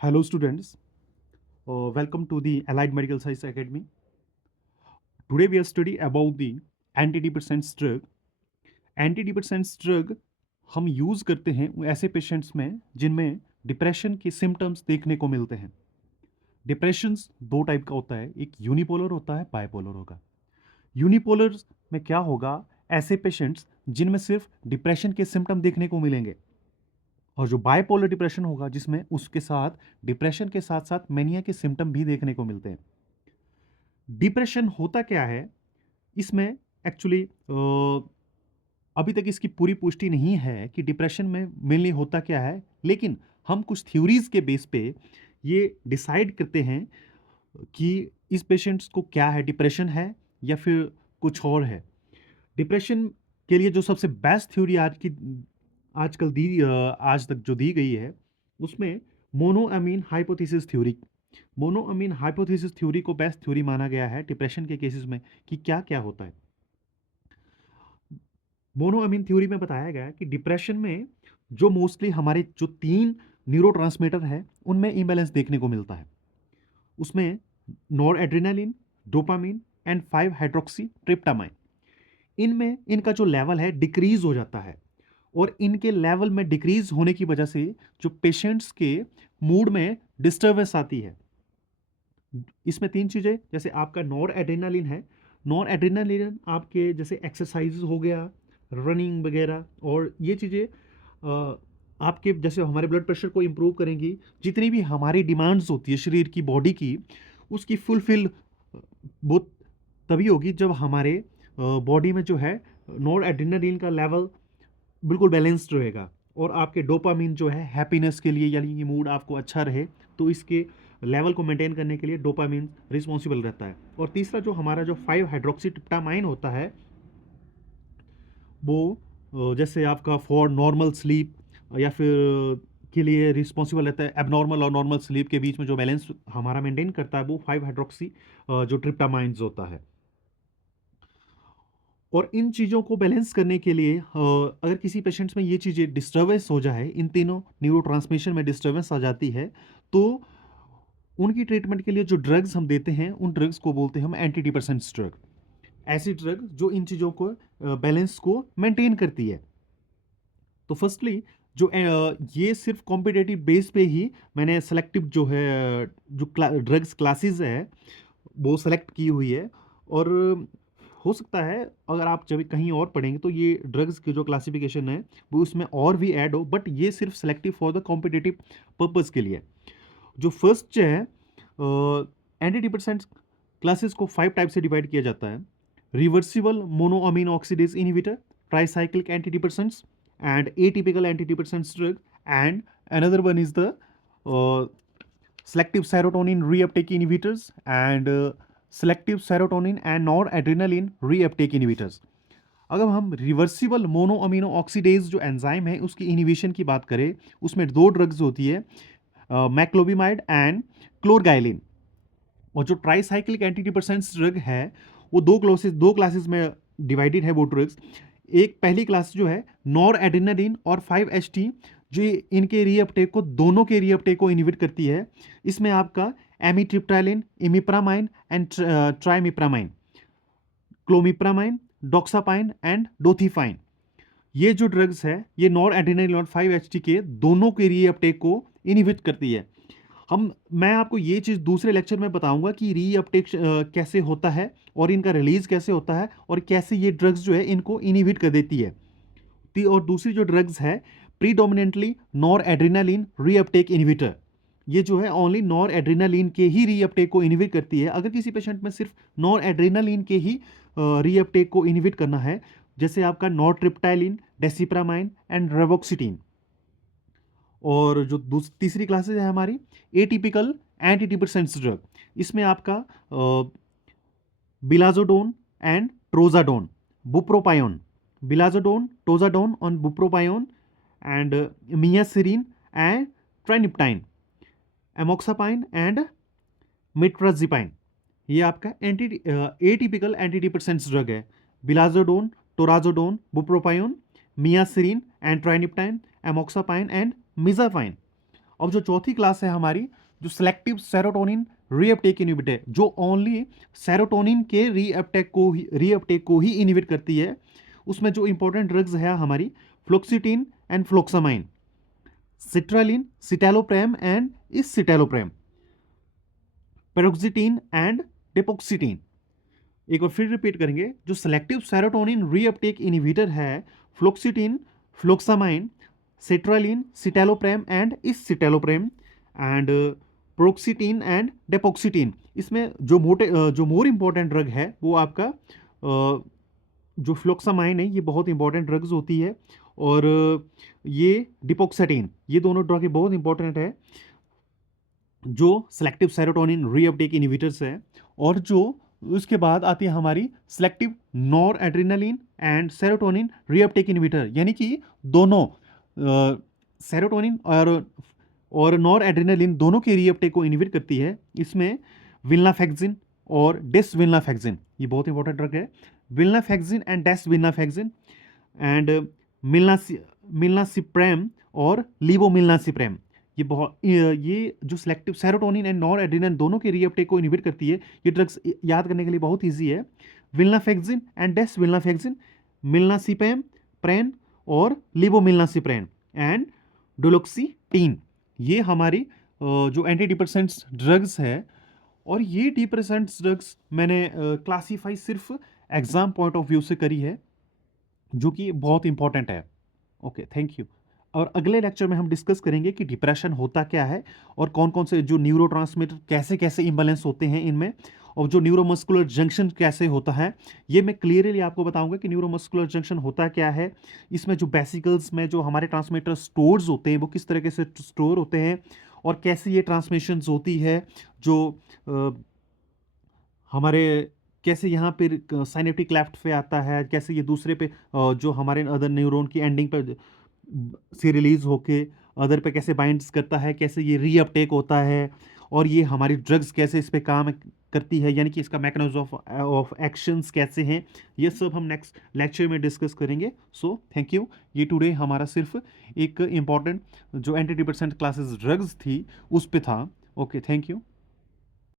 Hello, students. Welcome to the Allied Medical Science Academy. Today we are study about the antidepressants drug. Antidepressants drug हम use करते हैं ऐसे patients में जिनमें depression के symptoms देखने को मिलते हैं। डिप्रेशंस दो टाइप का होता है, एक यूनिपोलर होता है, बाइपोलर होगा। यूनिपोलर में क्या होगा, ऐसे पेशेंट्स जिनमें सिर्फ डिप्रेशन के सिम्टम देखने को मिलेंगे, और जो बाइपोलर डिप्रेशन होगा जिसमें उसके साथ डिप्रेशन के साथ साथ मैनिया के सिम्टम भी देखने को मिलते हैं। डिप्रेशन होता क्या है, इसमें एक्चुअली अभी तक इसकी पूरी पुष्टि नहीं है कि डिप्रेशन में मेनली होता क्या है, लेकिन हम कुछ थ्योरीज के बेस पे ये डिसाइड करते हैं कि इस पेशेंट्स को क्या है, डिप्रेशन है या फिर कुछ और है। डिप्रेशन के लिए जो सबसे बेस्ट थ्योरी आजकल आज तक जो दी गई है, उसमें monoamine hypothesis theory, monoamine hypothesis theory को बेस्ट थ्योरी माना गया है डिप्रेशन के केसेस में कि क्या क्या होता है। मोनोअमीन थ्योरी में बताया गया है कि डिप्रेशन में जो मोस्टली हमारे जो 3 न्यूरोट्रांसमीटर है उनमें इम्बैलेंस देखने को मिलता है। उसमें nor adrenaline, dopamine and 5 hydroxy tryptamine, इनमें इनका जो लेवल है डिक्रीज हो जाता है, और इनके लेवल में डिक्रीज होने की वजह से जो पेशेंट्स के मूड में डिस्टर्बेंस आती है। इसमें 3 चीज़ें, जैसे आपका नॉर एड्रेनालिन है, नॉर एड्रेनालिन आपके जैसे एक्सरसाइज हो गया, रनिंग वगैरह, और ये चीज़ें आपके जैसे हमारे ब्लड प्रेशर को इम्प्रूव करेंगी। जितनी भी हमारी डिमांड्स होती है शरीर की, बॉडी की, उसकी फुलफिल वो तभी होगी जब हमारे बॉडी में जो है नॉर एड्रेनालिन का लेवल बिल्कुल बैलेंस्ड रहेगा, और आपके डोपामिन जो है हैप्पीनेस के लिए, यानी कि मूड आपको अच्छा रहे, तो इसके लेवल को मेंटेन करने के लिए डोपामिन रिस्पॉन्सिबल रहता है। और तीसरा जो हमारा जो 5 हाइड्रोक्सी ट्रिप्टामाइन होता है, वो जैसे आपका फॉर नॉर्मल स्लीप या फिर के लिए रिस्पॉन्सिबल रहता है। एबनॉर्मल और नॉर्मल स्लीप के बीच में जो बैलेंस हमारा मेंटेन करता है वो 5 हाइड्रोक्सी जो ट्रिप्टामाइंस होता है। और इन चीज़ों को बैलेंस करने के लिए अगर किसी पेशेंट्स में ये चीज़ें डिस्टर्बेंस हो जाए, इन तीनों न्यूरोट्रांसमिशन में डिस्टर्बेंस आ जाती है, तो उनकी ट्रीटमेंट के लिए जो ड्रग्स हम देते हैं उन ड्रग्स को बोलते हैं हम एंटी डिप्रेसेंट्स ड्रग। ऐसी ड्रग जो इन चीज़ों को बैलेंस को मेंटेन करती है। तो फर्स्टली जो ये सिर्फ कॉम्पिटेटिव बेस पे ही मैंने सेलेक्टिव जो है जो ड्रग्स क्लासेस है वो सेलेक्ट की हुई है। और हो सकता है अगर आप जब कहीं और पढ़ेंगे तो ये ड्रग्स की जो क्लासिफिकेशन है वो उसमें और भी ऐड हो, बट ये सिर्फ selective for the competitive purpose के लिए। जो फर्स्ट है, एंटी डिप्रेसेंट्स क्लासेस को 5 टाइप से डिवाइड किया जाता है। Reversible monoamine oxidase inhibitor, tricyclic anti depressants and atypical anti depressants drug, and another one is the selective serotonin reuptake inhibitors and selective serotonin and noradrenaline reuptake inhibitors। अगर हम reversible mono amino oxidase जो enzyme है उसकी inhibition की बात करें, उसमें 2 drugs होती है, मैक्लोबिमाइड एंड क्लोरगाइलिन। और जो ट्राईसाइक्लिक एंटी डिप्रेसेंट्स ड्रग है वो दो क्लासेस में डिवाइडेड है वो ड्रग्स। एक पहली क्लास जो है नॉर एड्रेनालिन और 5-HT, जो इनके रीअपटेक को, दोनों के रीअपटेक को इनहिबिट करती है। इसमें आपका एमिट्रिप्टाइलिन, इमिप्रामाइन एंड ट्राइमिप्रामाइन, क्लोमिप्रामाइन, डॉक्सापाइन एंड डोथिफाइन, ये जो ड्रग्स है ये नॉर एड्रेनालिन और 5-HT के दोनों के रीअपटेक को इनहिबिट करती है। मैं आपको ये चीज़ दूसरे लेक्चर में बताऊंगा कि रीअपटेक कैसे होता है और इनका रिलीज कैसे होता है और कैसे ये ड्रग्स जो है इनको इनहिबिट कर देती है। और दूसरी जो ड्रग्स है predominantly nor adrenaline reuptake inhibitor, ये जो है ओनली नॉर एड्रेनालिन के ही रीअपटेक को इनहिबिट करती है। अगर किसी पेशेंट में सिर्फ नॉर एड्रेनालिन के ही रीअपटेक को इनहिबिट करना है, जैसे आपका नॉरट्रिप्टाइलिन, डेसिप्रामाइन एंड रेवोक्सिटिन। और जो तीसरी क्लासेज है हमारी एटिपिकल एंटी डिप्रेसेंट्स ड्रग, इसमें आपका बिलाजोडोन एंड ट्रोजाडोन, बुप्रोपायोन, बिलाजोडोन, टोजाडोन और बुप्रोपायोन एंड मियासिरिन एंड ट्राइनिप्टाइन, एमोक्सापाइन एंड मिट्राजिपाइन, ये आपका एटिपिकल एंटी डिप्रेसेंट्स ड्रग है। बिलाजोडोन, टोराजोडोन, बुप्रोपायोन, मियासिरिन एंड ट्राइनिप्टाइन, एमोक्सापाइन एंड मिजाफाइन। अब जो चौथी क्लास है हमारी, जो सेलेक्टिव सेरोटोनिन रीअपटेक इनहिबिटर, जो ओनली सेरोटोनिन के रीअपटेक को ही इनहिबिट करती है, उसमें जो इंपॉर्टेंट ड्रग्स है हमारी फ्लोक्सिटिन एंड फ्लोक्सामाइन, सिट्रालिन, सिटैलोप्रेम एंड इस सिटैलोप्रेम, पेरोक्सिटिन एंड डेपोक्सिटिन। एक बार फिर रिपीट करेंगे, जो सेलेक्टिव सेरोटोनिन रीअपटेक इनहिबिटर है, फ्लोक्सिटिन, फ्लोक्सामाइन, सिट्रालिन, सिटैलोप्रेम एंड इस सिटैलोप्रेम एंड प्रोक्सिटिन एंड डेपोक्सिटिन। इसमें जो मोर इंपॉर्टेंट ड्रग है वो आपका जो फ्लोक्सामाइन है, ये बहुत इंपॉर्टेंट ड्रग्स होती है, और ये डिपोक्सिटिन, ये दोनों ड्रग बहुत इंपॉर्टेंट है जो सेलेक्टिव सेरोटोनिन रीअपटेक इनहिबिटर्स है। और जो उसके बाद आती है हमारी selective nor adrenaline and serotonin reuptake inhibitor, यानी कि दोनों सेरोटोनिन और नॉर एड्रेनालिन दोनों के रीअपटेक को इनहिबिट करती है। इसमें विल्नाफेक्सिन और डेसविल्नाफेक्सिन, ये बहुत इंपॉर्टेंट ड्रग है, विल्नाफेक्सिन एंड डेसविल्नाफेक्सिन एंड मिलनासिप्रेम और लीवोमिलनासिप्रेम, ये जो selective serotonin and nor adrenaline दोनों के रीअपटेक को इनहिबिट करती है। ये ड्रग्स याद करने के लिए बहुत ईजी है, विल्नाफेक्सिन एंड डेसविल्नाफेक्सिन, मिलनासिप्रेम प्रेन और लीवोमिलनासिप्रेन एंड डोलोक्सीटीन, ये हमारी जो एंटी डिप्रेसेंट्स ड्रग्स है। और ये डिप्रेसेंट्स ड्रग्स मैंने क्लासीफाई सिर्फ एग्जाम पॉइंट ऑफ व्यू से करी है, जो कि बहुत इंपॉर्टेंट है। Okay, thank you. और अगले लेक्चर में हम डिस्कस करेंगे कि डिप्रेशन होता क्या है और कौन कौन से जो न्यूरोट्रांसमीटर कैसे कैसे इम्बैलेंस होते हैं इनमें, और जो न्यूरोमस्कुलर जंक्शन कैसे होता है, ये मैं क्लियरली आपको बताऊंगा कि न्यूरोमस्कुलर जंक्शन होता क्या है। इसमें जो बेसिकल्स में जो हमारे ट्रांसमीटर स्टोर्स होते हैं वो किस तरीके से स्टोर होते हैं, और कैसे ये ट्रांसमिशंस होती है, जो हमारे कैसे यहाँ पे साइनेप्टिक क्लेफ्ट पे आता है, कैसे ये दूसरे पे जो हमारे अदर न्यूरॉन की एंडिंग पर से रिलीज होके अदर पे कैसे बाइंड्स करता है, कैसे ये रीअपटेक होता है, और ये हमारी ड्रग्स कैसे इस पे काम करती है, यानी कि इसका मैकेनिज्म ऑफ एक्शंस कैसे हैं, ये सब हम नेक्स्ट लेक्चर में डिस्कस करेंगे। So thank you. ये टुडे हमारा सिर्फ एक इम्पॉर्टेंट जो एंटी डिप्रेसेंट क्लासेस ड्रग्स थी उस पे था। Okay, thank you.